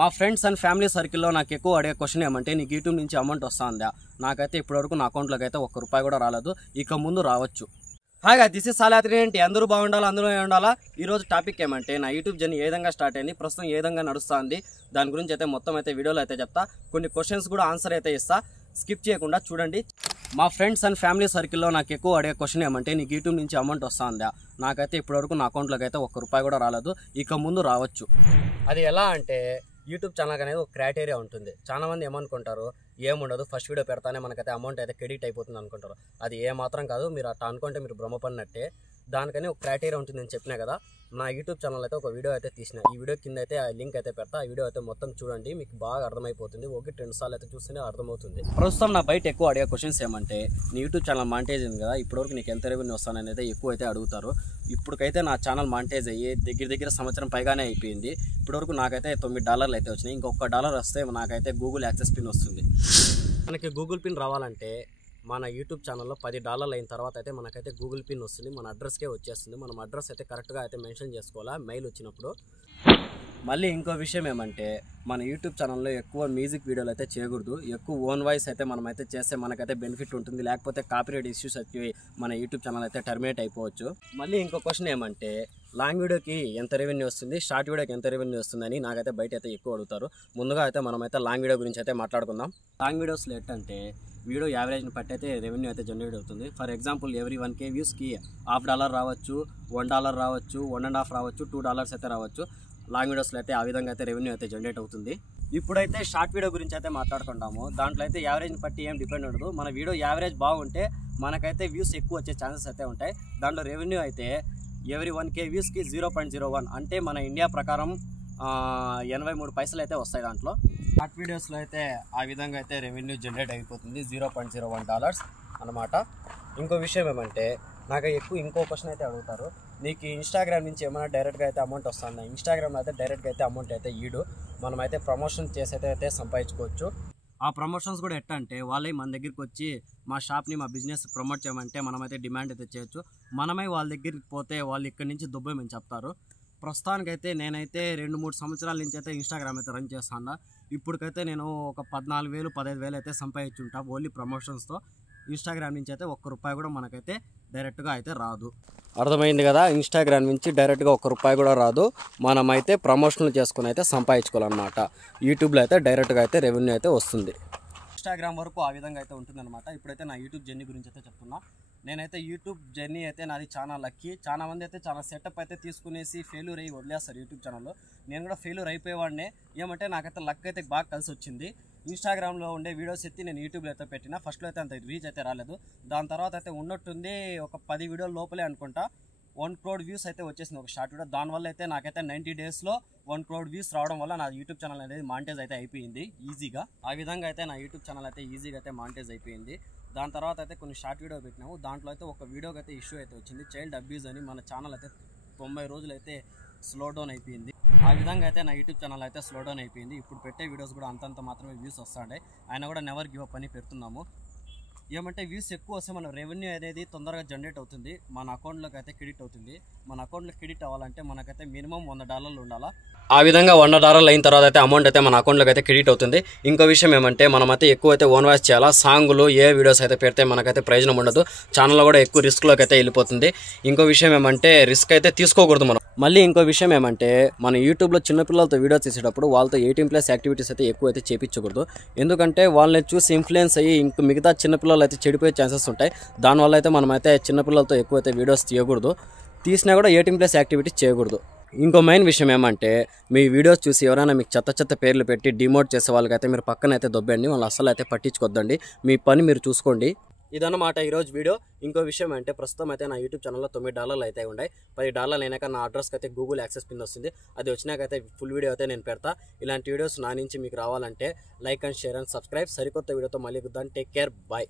మా friends and family సర్కిల్లో నాకు ఎక్కువ అడిగే క్వశ్చన్ ఏమంటే నీకు యూట్యూబ్ నుంచి అమౌంట్ వస్తుందా? నాకైతే ఇప్పటివరకు నా అకౌంట్లోకి అయితే ₹1 కూడా రాలేదు. ఇక ముందు రావచ్చు. హాయ్ దిస్ ఇస్ సాలాత్రి. ఏంటి అందరూ బాగుండాలి, అందరూ ఉండాలా. ఈరోజు టాపిక్ ఏమంటే నా యూట్యూబ్ జర్నీ ఏ విధంగా స్టార్ట్ అయింది, ప్రస్తుతం ఏ విధంగా నడుస్తుంది, దాని గురించి అయితే మొత్తం అయితే వీడియోలో అయితే చెప్తా. కొన్ని క్వశ్చన్స్ కూడా ఆన్సర్ అయితే ఇస్తా, స్కిప్ చేయకుండా చూడండి. మా ఫ్రెండ్స్ అండ్ ఫ్యామిలీ సర్కిల్లో నాకు ఎక్కువ అడిగే క్వశ్చన్ ఏమంటే నీకు యూట్యూబ్ నుంచి అమౌంట్ వస్తుందా? నాకైతే ఇప్పటివరకు నా అకౌంట్లోకి అయితే ₹1 కూడా రాలేదు. ఇక ముందు రావచ్చు. అది ఎలా అంటే యూట్యూబ్ ఛానల్ అనేది ఒక క్రైటీరియా ఉంటుంది. చాలామంది ఏమనుకుంటారు, ఏముండదు ఫస్ట్ వీడియో పెడతానే మనకైతే అమౌంట్ అయితే క్రెడిట్ అయిపోతుంది అనుకుంటారు. అది ఏ మాత్రం కాదు. మీరు అట్లా అనుకుంటే మీరు భ్రమపడినట్టే. దానికని ఒక క్రైటీరియా ఉంటుంది అని చెప్పినా కదా. నా యూట్యూబ్ ఛానల్ అయితే ఒక వీడియో అయితే తీసిన. ఈ వీడియో కింద అయితే ఆ లింక్ అయితే పెడతా. ఆ వీడియో అయితే మొత్తం చూడండి, మీకు బాగా అర్థమైపోతుంది. 1-2 సార్లు అయితే చూస్తేనే అర్థమవుతుంది. ప్రస్తుతం నా బయట ఎక్కువ అడిగే క్వశ్చన్స్ ఏమంటే నీ యూట్యూబ్ ఛానల్ మానిటైజ్ అయింది కదా, ఇప్పటివరకు నీకు ఎంత రెవెన్యూ వస్తాననేది ఎక్కువ అయితే అడుగుతారు. ఇప్పటికైతే నా ఛానల్ మానిటైజ్ అయ్యి దగ్గర సంవత్సరం పైగానే అయిపోయింది. ఇప్పటివరకు నాకైతే $9 అయితే వచ్చినాయి. ఇంకొక $1 వస్తే నాకైతే గూగుల్ యాక్సెస్ పిన్ వస్తుంది. మనకి గూగుల్ పిన్ రావాలంటే మన యూట్యూబ్ ఛానల్లో $10 అయిన తర్వాత అయితే మనకైతే గూగుల్ పిన్ వస్తుంది. మన అడ్రస్కే వచ్చేస్తుంది. మనం అడ్రస్ అయితే కరెక్ట్గా అయితే మెన్షన్ చేసుకోవాలా మెయిల్ వచ్చినప్పుడు. మళ్ళీ ఇంకో విషయం ఏమంటే మన యూట్యూబ్ ఛానల్లో ఎక్కువ మ్యూజిక్ వీడియోలు అయితే చేయకూడదు. ఎక్కువ ఓన్ వాయిస్ అయితే మనమైతే చేస్తే మనకైతే బెనిఫిట్ ఉంటుంది. లేకపోతే కాపీరైట్ ఇష్యూస్ వచ్చి మన యూట్యూబ్ ఛానల్ అయితే టర్మినేట్ అయిపోవచ్చు. మళ్ళీ ఇంకో క్వశ్చన్ ఏమంటే లాంగ్ వీడియోకి ఎంత రెవెన్యూ వస్తుంది, షార్ట్ వీడియోకి ఎంత రెవెన్యూ వస్తుందని నాకైతే బయట అయితే ఎక్కువ అడుగుతారు. ముందుగా అయితే మనమైతే లాంగ్ వీడియో గురించి అయితే మాట్లాడుకుందాం. లాంగ్ వీడియోస్లో ఏంటంటే వీడియో యావరేజ్ని బట్టి అయితే రెవెన్యూ అయితే జనరేట్ అవుతుంది. ఫర్ ఎగ్జాంపుల్ ఎవరీ 1K వ్యూస్కి $1/2 రావచ్చు, $1 రావచ్చు, $1.5 రావచ్చు, $2 అయితే రావచ్చు. లాంగ్ వీడియోస్లో అయితే ఆ విధంగా అయితే రెవెన్యూ అయితే జనరేట్ అవుతుంది. ఇప్పుడైతే షార్ట్ వీడియో గురించి అయితే మాట్లాడుకుంటాము. దాంట్లో అయితే యావరేజ్ని బట్టి ఏం డిపెండ్ ఉండదు. మన వీడియో యావరేజ్ బాగుంటే మనకైతే వ్యూస్ ఎక్కువ వచ్చే ఛాన్సెస్ అయితే ఉంటాయి. దాంట్లో రెవెన్యూ అయితే ఎవరీ 1K వ్యూస్కి 0.01 అంటే మన ఇండియా ప్రకారం 83 పైసలు అయితే వస్తాయి. దాంట్లో షార్ట్ వీడియోస్లో అయితే ఆ విధంగా అయితే రెవెన్యూ జనరేట్ అయిపోతుంది, $0.01 అనమాట. ఇంకో విషయం ఏమంటే నాకు ఎక్కువ ఇంకో క్వశ్చన్ అయితే అడుగుతారు, నీకు ఇన్స్టాగ్రామ్ నుంచి ఏమైనా డైరెక్ట్గా అయితే అమౌంట్ వస్తుందా? ఇన్స్టాగ్రామ్లో అయితే డైరెక్ట్గా అయితే అమౌంట్ అయితే ఈడు మనమైతే ప్రమోషన్ చేసి అయితే సంపాదించుకోవచ్చు. ఆ ప్రమోషన్స్ కూడా ఎట్లా అంటే వాళ్ళే మన దగ్గరికి వచ్చి మా షాప్ని మా బిజినెస్ ప్రమోట్ చేయమంటే మనమైతే డిమాండ్ అయితే చేయొచ్చు. మనమే వాళ్ళ దగ్గరికి పోతే వాళ్ళు ఇక్కడి నుంచి దుబ్బేమని చెప్తారు. ప్రస్తుతానికైతే నేనైతే 2-3 సంవత్సరాల నుంచి అయితే ఇన్స్టాగ్రామ్ అయితే రన్ చేస్తాను. ఇప్పటికైతే నేను ఒక 14,000 15,000 అయితే సంపాదించుంటా ఓన్లీ ప్రమోషన్స్తో. ఇన్స్టాగ్రామ్ నుంచి అయితే ₹1 కూడా మనకైతే డైరెక్ట్గా అయితే రాదు. అర్థమైంది కదా. ఇన్స్టాగ్రామ్ నుంచి డైరెక్ట్గా ₹1 కూడా రాదు. మనమైతే ప్రమోషన్లు చేసుకుని అయితే సంపాదించుకోవాలన్నమాట. యూట్యూబ్లో అయితే డైరెక్ట్గా అయితే రెవెన్యూ అయితే వస్తుంది. ఇన్స్టాగ్రామ్ వరకు ఆ విధంగా అయితే ఉంటుందన్నమాట. ఇప్పుడైతే నా యూట్యూబ్ జర్నీ గురించి అయితే చెప్తున్నా. నేనైతే యూట్యూబ్ జర్నీ అయితే నాది చాలా లక్కీ. చాలా మంది అయితే చాలా సెటప్ అయితే తీసుకునేసి ఫెయిల్యూర్ అయ్యి వదిలేస్తారు యూట్యూబ్ ఛానల్లో. నేను కూడా ఫెయిల్యూర్ అయిపోయేవాడినే. ఏమంటే నాకైతే లక్ అయితే బాగా కలిసి వచ్చింది. ఇన్స్టాగ్రామ్లో ఉండే వీడియోస్ ఎత్తి నేను యూట్యూబ్లో అయితే పెట్టిన. ఫస్ట్లో అయితే అంత రీచ్ అయితే రాలేదు. దాని తర్వాత అయితే ఉన్నట్టుంది ఒక 10 వీడియోల లోపలే అనుకుంటా 1 crore వ్యూస్ అయితే వచ్చేసింది ఒక షార్ట్ వీడియో. దానివల్ల అయితే నాకైతే 90 డేస్లో 1 crore వ్యూస్ రావడం వల్ల నా యూట్యూబ్ ఛానల్ అనేది మానిటైజ్ అయితే అయిపోయింది ఈజీగా. ఆ విధంగా అయితే నా యూట్యూబ్ ఛానల్ అయితే ఈజీగా అయితే మానిటైజ్ అయిపోయింది. దాని తర్వాత అయితే కొన్ని షార్ట్ వీడియో పెట్టినాము. దాంట్లో అయితే ఒక వీడియోకి అయితే ఇష్యూ అయితే వచ్చింది, చైల్డ్ అబ్యూజ్ అని. మన ఛానల్ అయితే 90 రోజులు అయితే స్లో డౌన్ అయిపోయింది. ఆ విధంగా అయితే నా యూట్యూబ్ ఛానల్ అయితే స్లో డౌన్ అయిపోయింది. ఇప్పుడు పెట్టే వీడియోస్ కూడా అంతంత మాత్రమే వ్యూస్ వస్తాయి. అయినా కూడా నెవర్ గివ్ అప్ అని పెడుతున్నాము. ఏమంటే వ్యూస్ ఎక్కువ వస్తే మన రెవెన్యూ అనేది తొందరగా జనరేట్ అవుతుంది, మన అకౌంట్లోకి అయితే క్రెడిట్ అవుతుంది. మన అకౌంట్లో క్రెడిట్ అవ్వాలంటే మనకైతే మినిమం $100 ఉండాలా. ఆ విధంగా $100 అయిన తర్వాత అయితే అమౌంట్ అయితే మన అకౌంట్లోకి అయితే క్రెడిట్ అవుతుంది. ఇంకో విషయం ఏమంటే మనమైతే ఎక్కువ అయితే ఓన్ వాయిస్ చేయాలా. సాంగులు ఏ వీడియోస్ అయితే పెడితే మనకైతే ప్రయోజనం ఉండదు. ఛానల్లో కూడా ఎక్కువ రిస్క్లోకి అయితే వెళ్ళిపోతుంది. ఇంకో విషయం ఏమంటే రిస్క్ అయితే తీసుకోకూడదు మనం. మళ్ళీ ఇంకో విషయం ఏమంటే మన యూట్యూబ్లో చిన్నపిల్లలతో వీడియో తీసేటప్పుడు వాళ్ళతో 18+ యాక్టివిటీస్ అయితే ఎక్కువ అయితే చేయించకూడదు. ఎందుకంటే వాళ్ళని చూసి ఇన్ఫ్లుయెన్స్ అయ్యి ఇంక మిగతా చిన్నపిల్లలు అయితే చెడిపోయే ఛాన్సెస్ ఉంటాయి. దానివల్ల అయితే మనమైతే చిన్నపిల్లలతో ఎక్కువ అయితే వీడియోస్ తీయకూడదు. తీసినా కూడా 18+ యాక్టివిటీస్ చేయకూడదు. ఇంకో మెయిన్ విషయం ఏమంటే మీ వీడియోస్ చూసి ఎవరైనా మీకు చెత్త పేర్లు పెట్టి డిమోట్ చేసే వాళ్ళకైతే మీరు పక్కన అయితే దొబ్బండి. వాళ్ళు అస్సలు అయితే పట్టించుకోద్దండి. మీ పని మీరు చూసుకోండి. ఇదన్నమాట ఈరోజు వీడియో. ఇంకో విషయం అంటే ప్రస్తుతం అయితే నా యూట్యూబ్ ఛానల్లో $9 అయితే ఉన్నాయి. $10 అయినాక నా అడ్రస్కి అయితే గూగుల్ యాక్సెస్ పిన్ వస్తుంది. అది వచ్చినాకైతే ఫుల్ వీడియో అయితే నేను పెడతా. ఇలాంటి వీడియోస్ నా నుంచి మీకు రావాలంటే like and share and subscribe. సరికొత్త వీడియోతో మళ్ళీ కుద్దాం. Take care, bye.